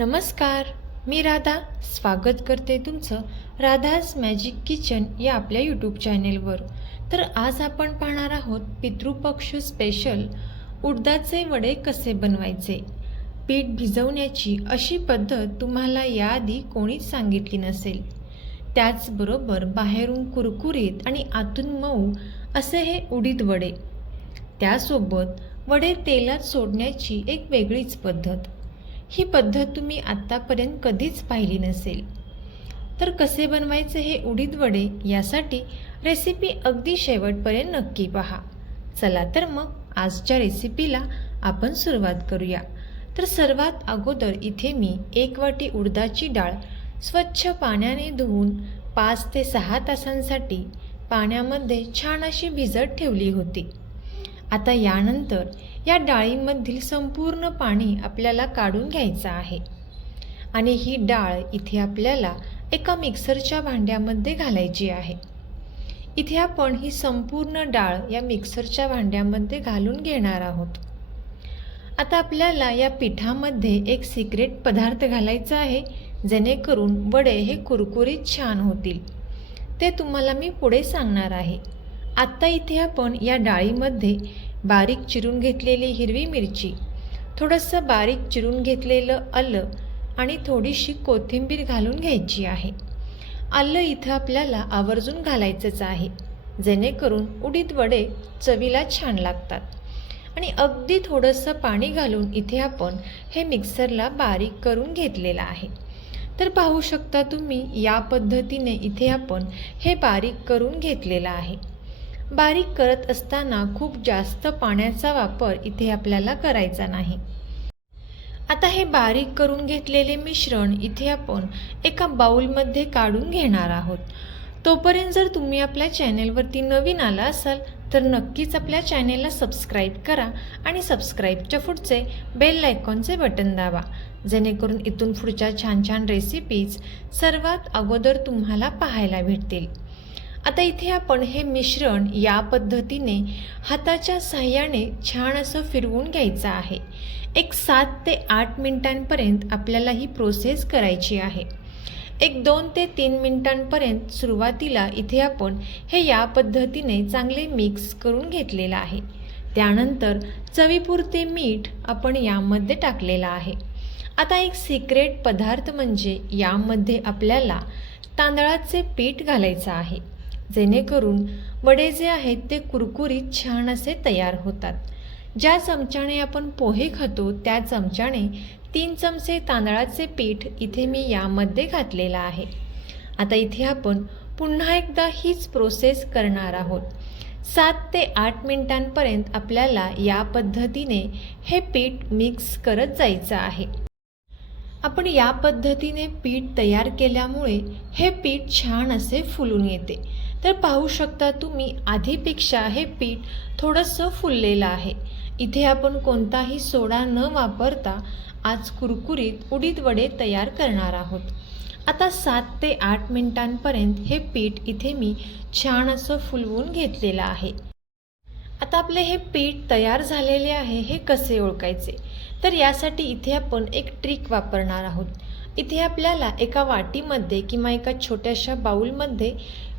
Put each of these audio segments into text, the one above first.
नमस्कार मी राधा. स्वागत करते तुमचं राधाज मॅजिक किचन या आपल्या यूट्यूब चॅनेलवर तर आज आपण पाहणार आहोत पितृपक्ष स्पेशल उडदाचे वडे कसे बनवायचे? पीठ भिजवण्याची अशी पद्धत तुम्हाला याआधी कोणीच सांगितली नसेल. त्याचबरोबर बाहेरून कुरकुरीत आणि आतून मऊ असे हे उडीद वडे. त्यासोबत वडे तेलात सोडण्याची एक वेगळीच पद्धत. ही पद्धत तुम्ही आत्तापर्यंत कधीच पाहिली नसेल. तर कसे बनवायचे हे उडीद वडे यासाठी रेसिपी अगदी शेवटपर्यंत नक्की पहा. चला तर मग आजच्या रेसिपीला आपण सुरुवात करूया. तर सर्वात अगोदर इथे मी एक वाटी उडदाची डाळ स्वच्छ पाण्याने धुवून पाच ते सहा तासांसाठी पाण्यामध्ये छान अशी भिजत ठेवली होती. आता यानंतर या डाळीमधील संपूर्ण पाणी आपल्याला काढून घ्यायचं आहे. आणि ही डाळ इथे आपल्याला एका मिक्सरच्या भांड्यामध्ये घालायची आहे. इथे आपण ही संपूर्ण डाळ या मिक्सरच्या भांड्यामध्ये घालून घेणार आहोत. आता आपल्याला या पिठामध्ये एक सिक्रेट पदार्थ घालायचा आहे जेणेकरून वडे हे कुरकुरीत छान होतील. ते तुम्हाला मी पुढे सांगणार आहे. आत्ता इथे आपण या डाळीमध्ये बारीक चिरून घेतलेली हिरवी मिरची थोडंसं बारीक चिरून घेतलेलं आलं आणि थोडीशी कोथिंबीर घालून घ्यायची आहे. आलं इथं आपल्याला आवर्जून घालायचंच आहे जेणेकरून उडीद वडे चवीला छान लागतात. आणि अगदी थोडंसं पाणी घालून इथे आपण हे मिक्सरला बारीक करून घेतलेलं आहे. तर पाहू शकता तुम्ही या पद्धतीने इथे आपण हे बारीक करून घेतलेलं आहे. बारीक करत असताना खूप जास्त पाण्याचा वापर इथे आपल्याला करायचा नाही. आता हे बारीक करून घेतलेले मिश्रण इथे आपण एका बाउलमध्ये काढून घेणार आहोत. तोपर्यंत जर तुम्ही आपल्या चॅनेलवरती नवीन आला असाल तर नक्कीच आपल्या चॅनेलला सबस्क्राईब करा आणि सबस्क्राईबच्या पुढचे बेल आयकॉनचे बटन दाबा. जेणेकरून इथून पुढच्या छान छान रेसिपीज सर्वात अगोदर तुम्हाला पाहायला भेटतील. आता इथे आपण हे मिश्रण या पद्धतीने हाताच्या साह्याने छान असं फिरवून घ्यायचं आहे. एक सात ते आठ मिनिटांपर्यंत आपल्याला ही प्रोसेस करायची आहे. एक दोन ते तीन मिनिटांपर्यंत सुरुवातीला इथे आपण हे या पद्धतीने चांगले मिक्स करून घेतलेलं आहे. त्यानंतर चवीपुरते मीठ आपण यामध्ये टाकलेलं आहे. आता एक सिक्रेट पदार्थ म्हणजे यामध्ये आपल्याला तांदळाचे पीठ घालायचं आहे. जेणेकरून वडे जे आहेत ते कुरकुरीत छान असे तयार होतात. ज्या चमच्याने आपण पोहे खातो त्या चमच्याने तीन चमचे तांदळाचे पीठ इथे मी यामध्ये घातलेलं आहे. आता इथे आपण पुन्हा एकदा हीच प्रोसेस करणार आहोत. सात ते आठ मिनिटांपर्यंत आपल्याला या पद्धतीने हे पीठ मिक्स करत जायचं आहे. आपण या पद्धतीने पीठ तयार केल्यामुळे हे पीठ छान असे फुलून येते. तर पाहू शकता तुम्ही आधीपेक्षा हे पीठ थोडंसं फुललेलं आहे. इथे आपण कोणताही सोडा न वापरता आज कुरकुरीत उडीद वडे तयार करणार आहोत. आता सात ते आठ मिनिटांपर्यंत हे पीठ इथे मी छान असं फुलवून घेतलेलं आहे. आता आपले हे पीठ तयार झालेले आहे हे कसे ओळखायचे? तर यासाठी इथे आपण एक ट्रिक वापरणार आहोत. इथे आपल्याला एका वाटीमध्ये किंवा एका छोट्याशा बाऊलमध्ये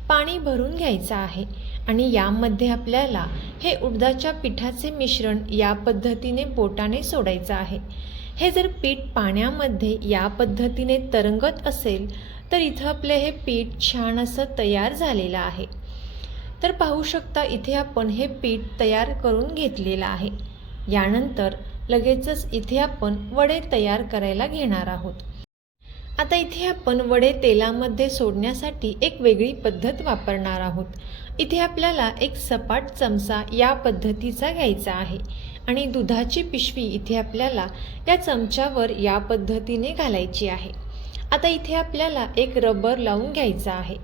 पाणी भरून घ्यायचं आहे आणि यामध्ये आपल्याला हे उडदाच्या पिठाचे मिश्रण या पद्धतीने बोटाने सोडायचं आहे. हे जर पीठ पाण्यामध्ये या पद्धतीने तरंगत असेल तर इथं आपले हे पीठ छान असं तयार झालेलं आहे. तर पाहू शकता इथे आपण हे पीठ तयार करून घेतलेलं आहे. यानंतर लगेचच इथे आपण वडे तयार करायला घेणार आहोत. आता इथे आपण वडे तेलामध्ये सोडण्यासाठी एक वेगळी पद्धत वापरणार आहोत. इथे आपल्याला एक सपाट चमचा या पद्धतीचा घ्यायचा आहे आणि दुधाची पिशवी इथे आपल्याला या चमच्यावर या पद्धतीने घालायची आहे. आता इथे आपल्याला एक रबर लावून घ्यायचा आहे.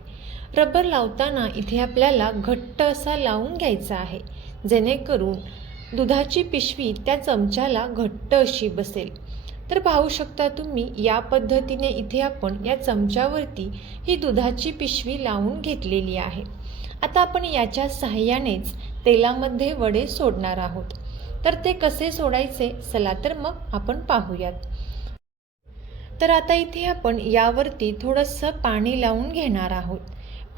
रबर लावताना इथे आपल्याला घट्ट असा लावून घ्यायचा आहे जेणेकरून दुधाची पिशवी त्या चमच्याला घट्ट अशी बसेल. तर पाहू शकता तुम्ही या पद्धतीने इथे आपण या चमच्यावरती ही दुधाची पिशवी लावून घेतलेली आहे. आता आपण याच्या सहाय्यानेच तेलामध्ये वडे सोडणार आहोत. तर ते कसे सोडायचे चला तर मग आपण पाहूयात. तर आता इथे आपण यावरती थोडंसं पाणी लावून घेणार आहोत.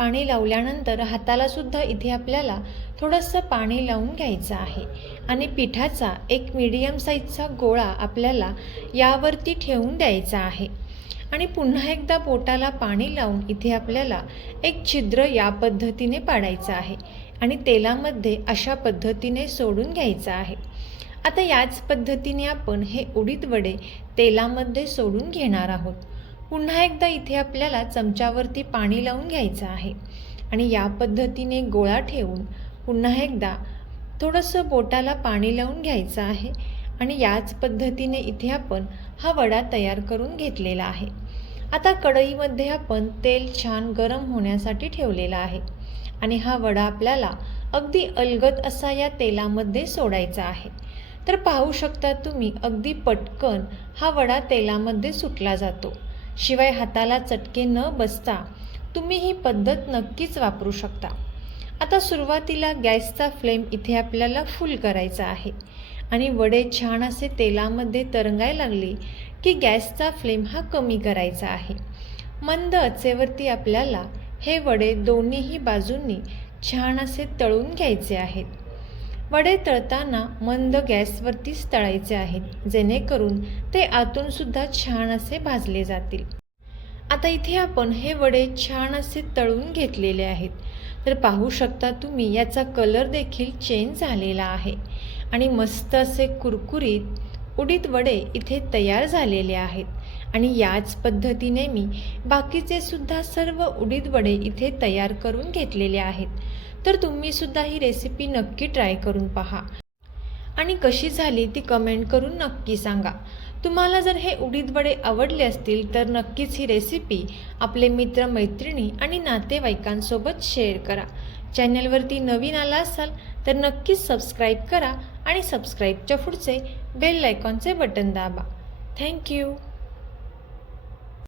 पाणी लावल्यानंतर हाताला सुद्धा इथे आपल्याला थोडंसं पाणी लावून घ्यायचं आहे. आणि पिठाचा एक मीडियम साईजचा गोळा आपल्याला यावरती ठेवून द्यायचा आहे. आणि पुन्हा एकदा बोटाला पाणी लावून इथे आपल्याला एक छिद्र या पद्धतीने पाडायचं आहे. आणि तेलामध्ये अशा पद्धतीने सोडून घ्यायचं आहे. आता याच पद्धतीने आपण हे उडीद वडे तेलामध्ये सोडून घेणार आहोत. पुन्हा एकदा इथे आपल्याला चमच्यावरती पाणी लावून घ्यायचं आहे. आणि या पद्धतीने गोळा ठेवून पुन्हा एकदा थोडंसं बोटाला पाणी लावून घ्यायचं आहे. आणि याच पद्धतीने इथे आपण हा वडा तयार करून घेतलेला आहे. आता कढईमध्ये आपण तेल छान गरम होण्यासाठी ठेवलेला आहे. आणि हा वडा आपल्याला अगदी अलगद असा या तेलामध्ये सोडायचा आहे. तर पाहू शकता तुम्ही अगदी पटकन हा वडा तेलामध्ये सुटला जातो. शिवाय हाताला चटके न बसता तुम्ही ही पद्धत नक्कीच वापरू शकता. आता सुरुवातीला गॅसचा फ्लेम इथे आपल्याला फुल करायचा आहे. आणि वडे छान असे तेलामध्ये तरंगायला लागले की गॅसचा फ्लेम हा कमी करायचा आहे. मंद आचेवरती आपल्याला हे वडे दोन्हीही बाजूंनी छान असे तळून घ्यायचे आहेत. वडे तळताना मंद गॅसवरतीच तळायचे आहेत. जेणेकरून ते आतूनसुद्धा छान असे भाजले जातील. आता इथे आपण हे वडे छान असे तळून घेतलेले आहेत. तर पाहू शकता तुम्ही याचा कलर देखील चेंज झालेला आहे. आणि मस्त असे कुरकुरीत उडीद वडे इथे तयार झालेले आहेत. आणि याच पद्धतीने मी बाकीचे सुद्धा सर्व उडीद वडे इथे तयार करून घेतलेले आहेत. तर तुम्ही सुद्धा ही रेसिपी नक्की ट्राय करून पहा. आणि कशी झाली ती कमेंट करून नक्की सांगा. तुम्हाला जर हे उडीद वडे आवडले असतील तर नक्कीच ही रेसिपी आपले मित्र मैत्रिणी आणि नातेवाईकांसोबत शेअर करा. चॅनलवरती नवीन आला असाल तर नक्कीच सबस्क्राईब करा आणि सबस्क्राईबच्या पुढचे बेल आयकॉनचे बटन दाबा. Thank you